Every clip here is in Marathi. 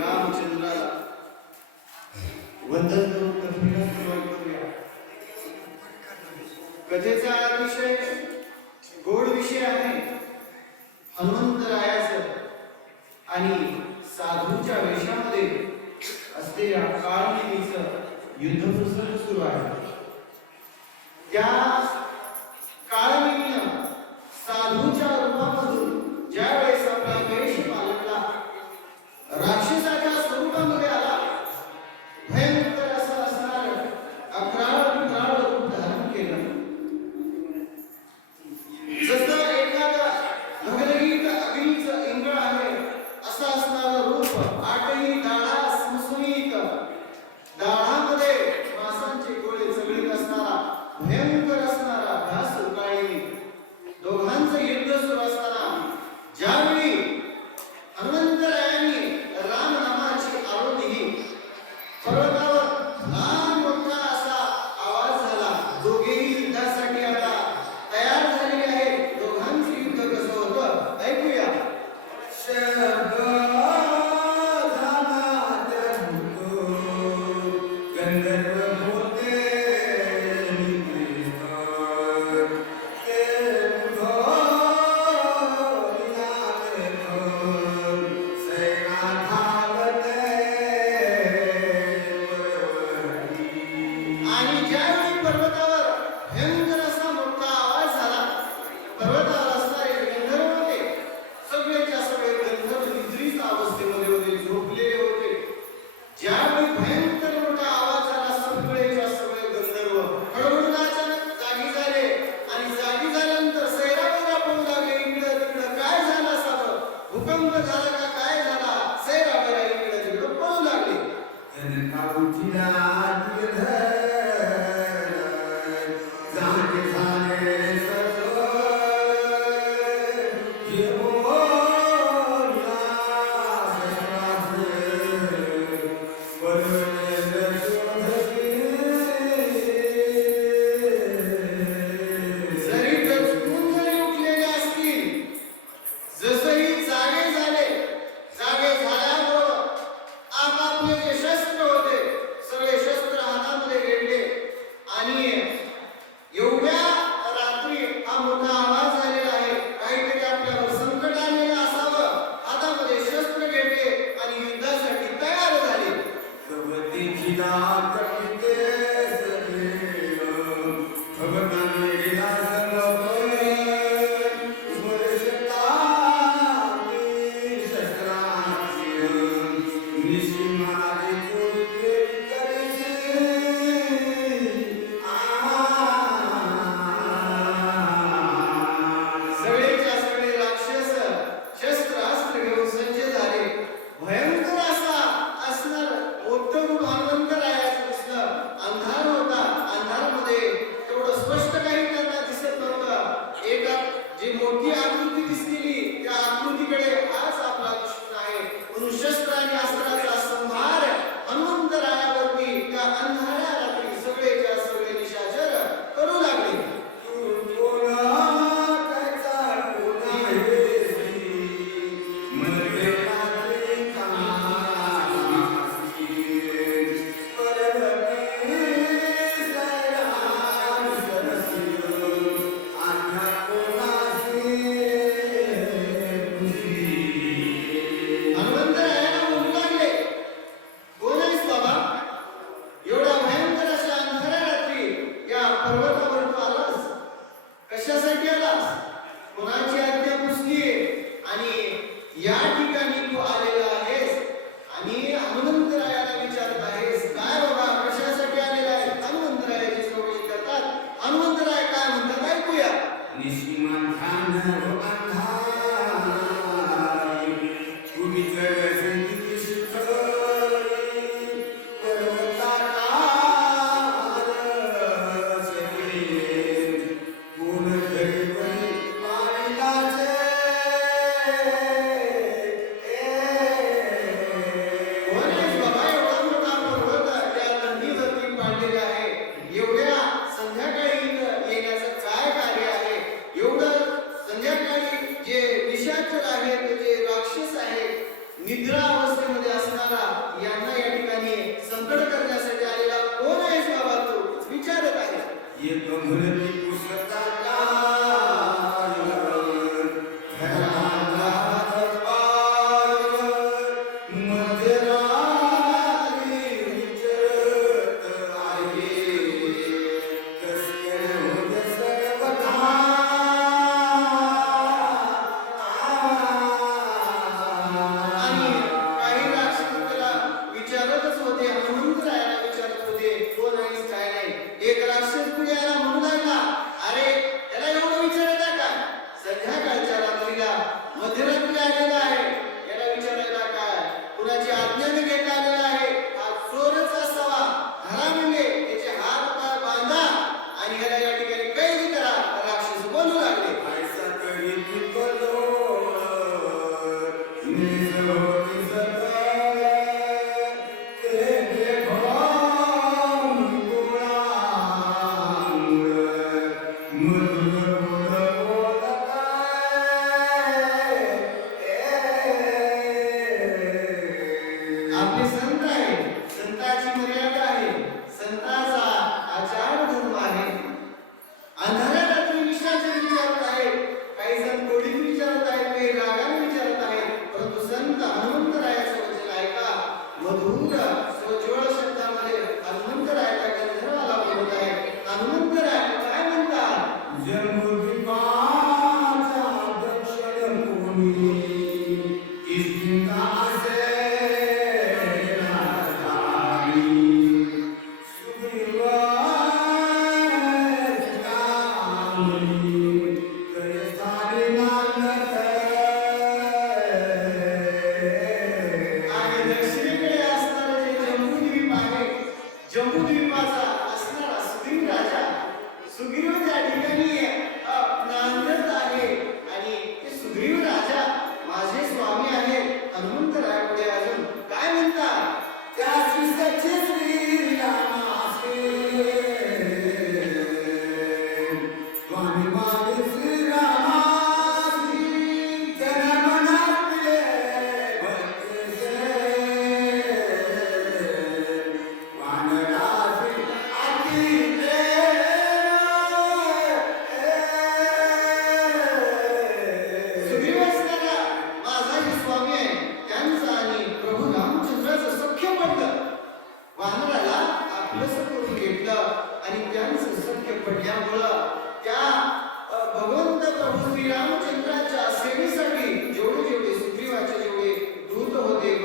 रामचंद्राला विषय गोड विषय आहे. हनुमंतरायाच आणि साधूच्या वेशामध्ये असलेल्या काळनिमीचं युद्ध पुस्तक सुरू आहे. त्या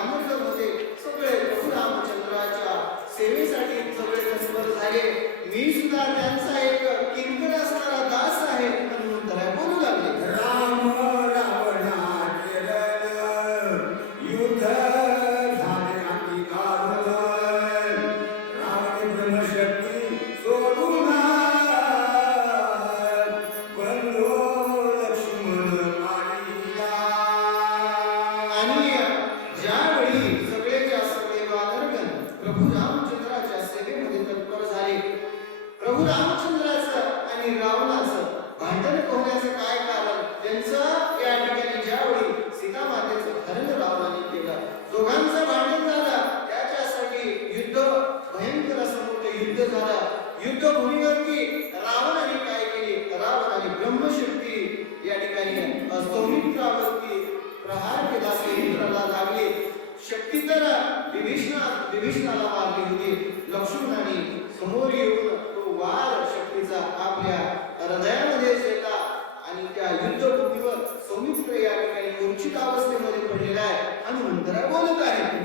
रामोरमध्ये सगळे प्रभू रामचंद्राच्या सेवेसाठी सगळे तत्पर झाले मी सुद्धा त्यांचा एक किरकड असणारा दास आहे. भयंकर असं युद्ध झालं. युद्धभूमीवरती रावणाने काय केले? रावण ब्रह्मशक्ती या ठिकाणी सौमित्रावरती प्रहार केला. सौमित्राला लागले. शक्ती तर विभीषणा विभीषणाला मारली होती. लक्ष्मणाने समोर येऊन तो वार शक्तीचा आपल्या हृदयामध्ये येता आणि त्या युद्धभूमीवर सौमित्र या ठिकाणी वंचित अवस्थेमध्ये पडलेला आहे. आणि नंतर बोलत आहे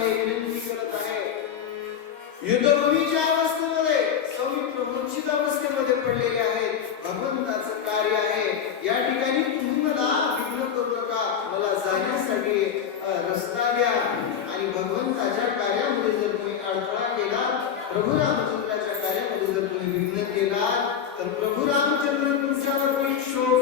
आहे विनंती करत आहे. युद्धभूमीच्या अवस्थेमध्ये सवि प्रभूंचीच अवस्थेमध्ये पडलेले आहेत. भगवंताचं कार्य आहे. या ठिकाणी तुम्ही मला विघ्न करू नका. मला जाण्यासाठी रस्ता द्या. आणि भगवंताच्या कार्यामध्ये जर तुम्ही अडथळा केला प्रभू रामचंद्राच्या कार्यामध्ये जर तुम्ही विघ्न केला तर प्रभू रामचंद्र तुमच्यावर कोणी शोध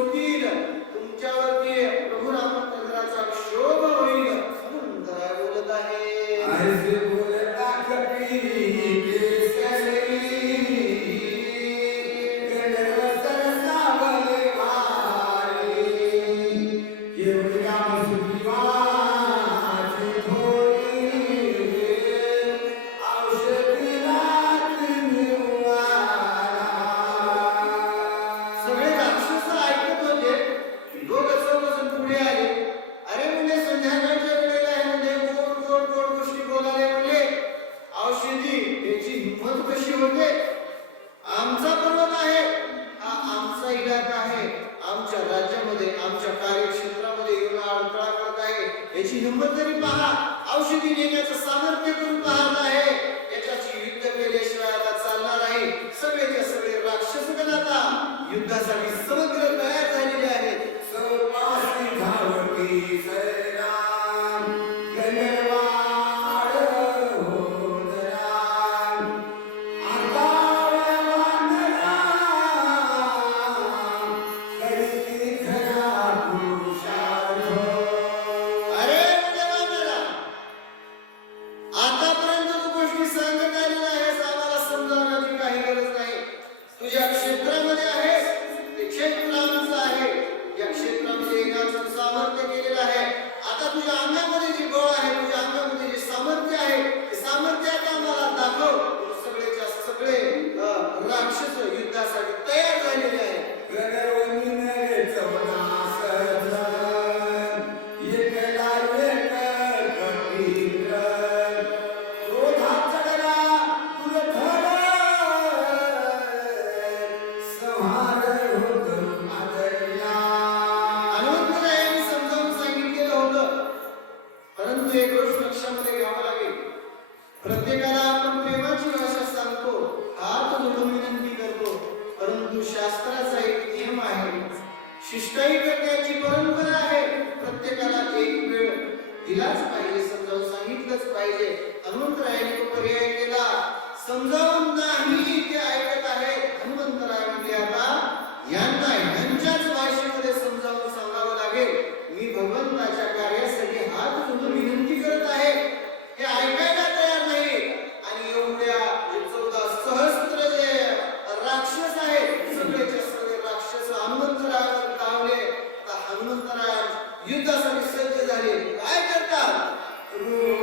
करतात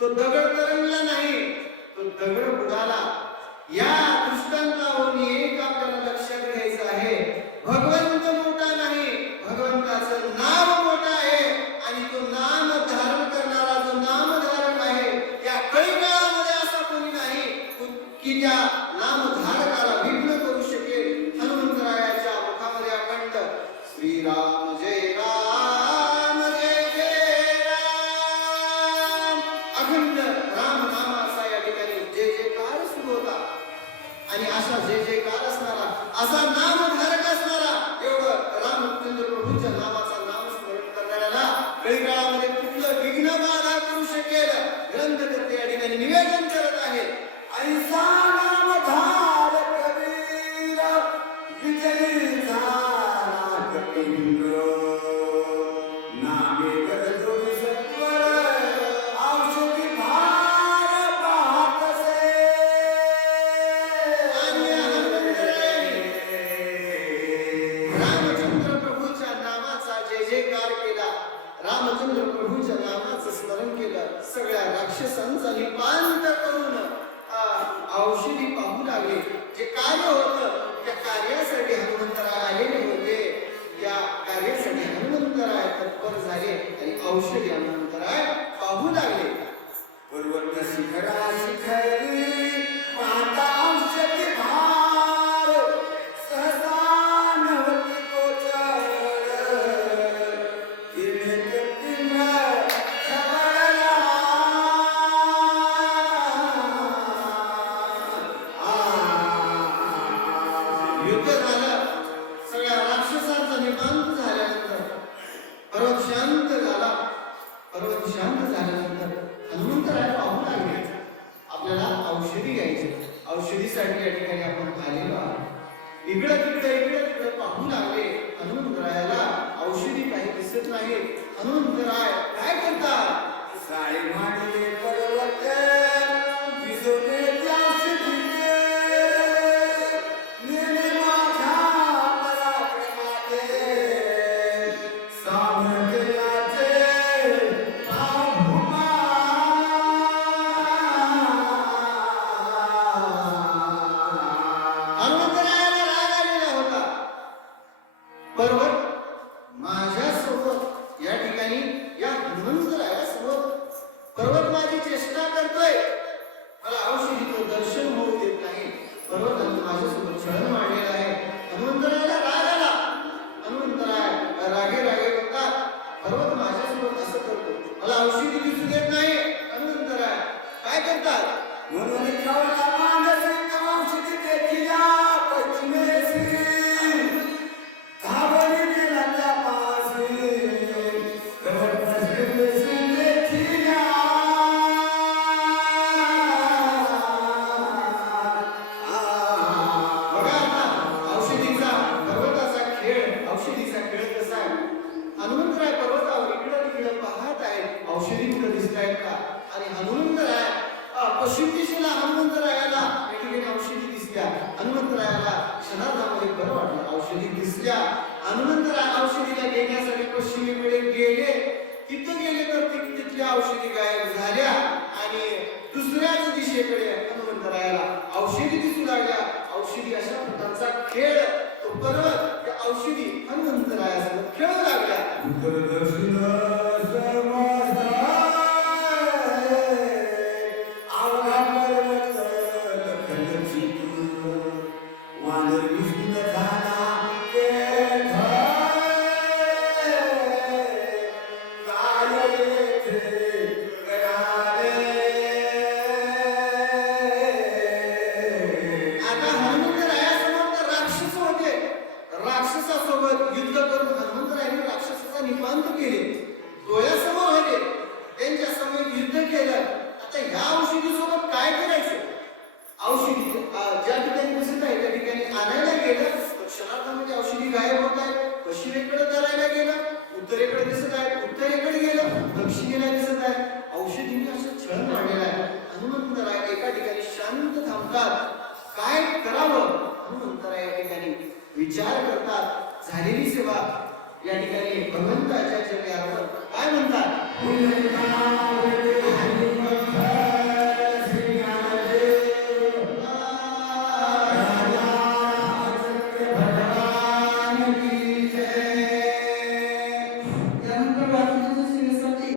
तो दगड तरंगला नाही तो दगड बुडाला. या दृष्टांतावरून एक आपल्याला लक्षात घ्यायचं आहे. भगवंत राक्षसांचं निपांत करून औषधी पाहू लागले. जे कार्य होत त्या कार्यासाठी हनुमंतराय आलेले होते. त्या कार्यासाठी हनुमंतराय तत्पर झाले आणि औषधी हनुमंतराय पाहू लागले. बरोबर शिखरा शिखरी औषधीसाठी या ठिकाणी आपण आलेलो आहोत इकडे तिकडे इकडे तिकडे पाहू लागले. हनुमंतरायाला औषधी काही दिसत नाही हनुमंतराय काय करतात साडी मांडले पर्वत तिथल्या औषधी गायब झाल्या आणि दुसऱ्याच दिशेकडे हनुमंतरायाला औषधी दिसू लागल्या. औषधी अशा प्रकारचा खेळ तो पर्वत त्या औषधी हनुमंतरायासोबत खेळू लागला